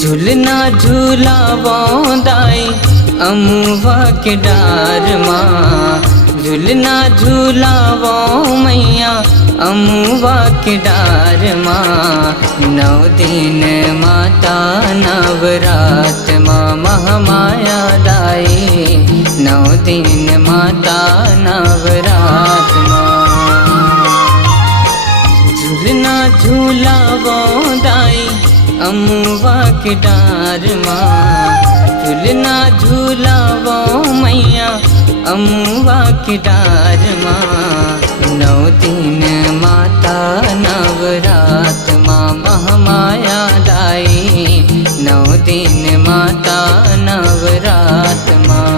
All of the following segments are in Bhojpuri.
झूलना झूलावो दाई अमुआ के डार माँ। झूलना झूलावो मैया अमुआ के डार माँ। 9 दिन माता नवरात माँ महामाया दाई। 9 दिन माता नवरात माँ। झूलना झूलावो दाई अमुआ के डार माँ। झूलना झूलावो मैया अमुआ के डार माँ। 9 दिन माता नवरात माँ महामाया दाई। 9 दिन माता नवरात माँ।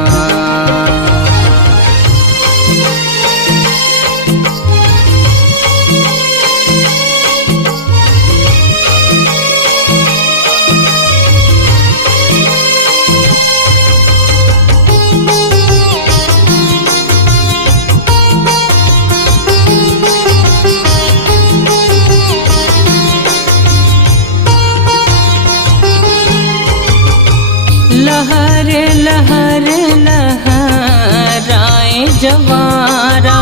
लहर लहर लहराए जवारा।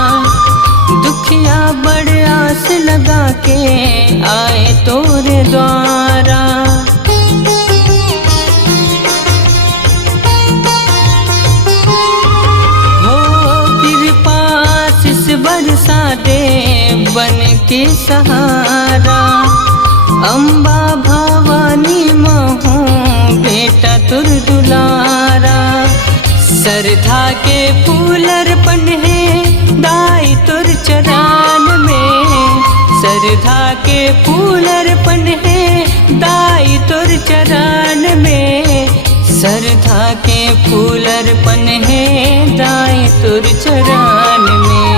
दुखिया बड़े आस लगा के आए तोरे द्वारा। हो कृपा आशीष बरसा दे बन के सहारा। अम्बा भवानी महू बेटा तुर दुलारा। सरधा के फूल अर्पण है दाई तुर चरण में। सरधा के फूल अर्पण है दाई तुर चरण में। सरधा के फूल अर्पण है दाई तुर चरण में।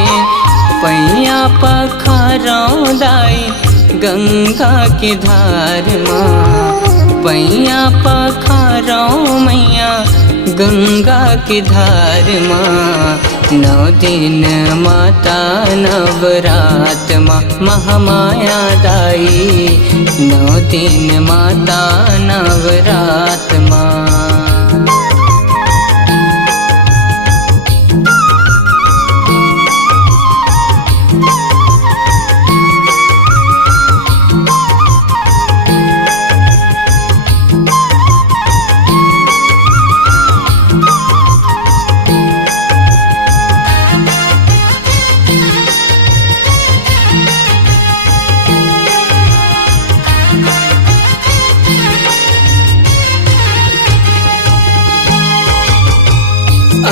पैया पखारों दाई गंगा की धार माँ। पैया पखारों मैया गंगा की धार माँ। 9 दिन माता नवरात माँ महामाया दाई। 9 दिन माता नवरात माँ।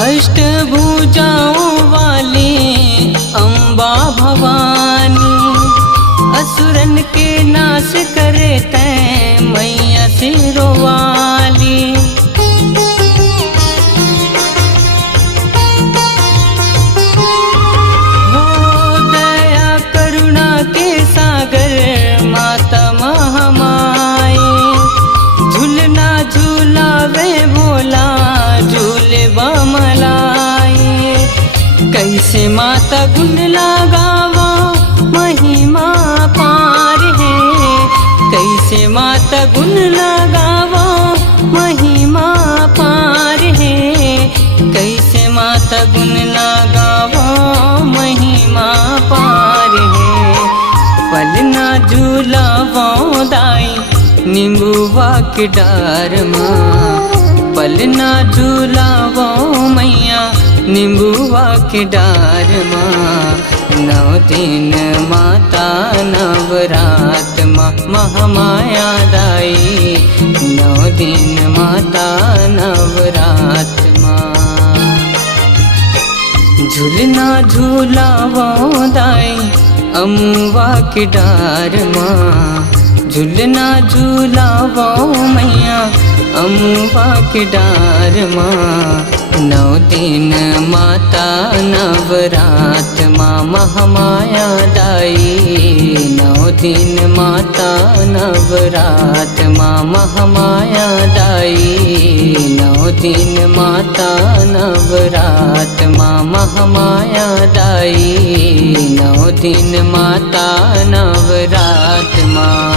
अष्टभुजाओं वाली अम्बा भवानी। असुरन के नाश करे तै मैया सिरों वाली। हो दया करुणा के सागर माता महामाई। झूलना झूलावे भोला झूले बमलाई। कैसे माता गुण लगावा महिमा पार है। कैसे माता गुण लगावा महिमा पार है। कैसे माता गुण लगावा महिमा पार है। पलना झूलावो दाई नींबुआ के डार माँ। पलना झूलावो मैया नींबुआ के डार माँ। 9 दिन माता नवरात माँ महामाया दाई। 9 दिन माता नवरात माँ। झूलना झूलावो दाई अमुआ के डार माँ। झूलना झूलावो मैया अमुआ के डार माँ। 9 दिन माता नवरात माँ महामाया दाई। 9 दिन माता नवरात माँ महामाया दाई। 9 दिन माता नवरात माँ महामाया दाई। 9 दिन माता नवरात माँ।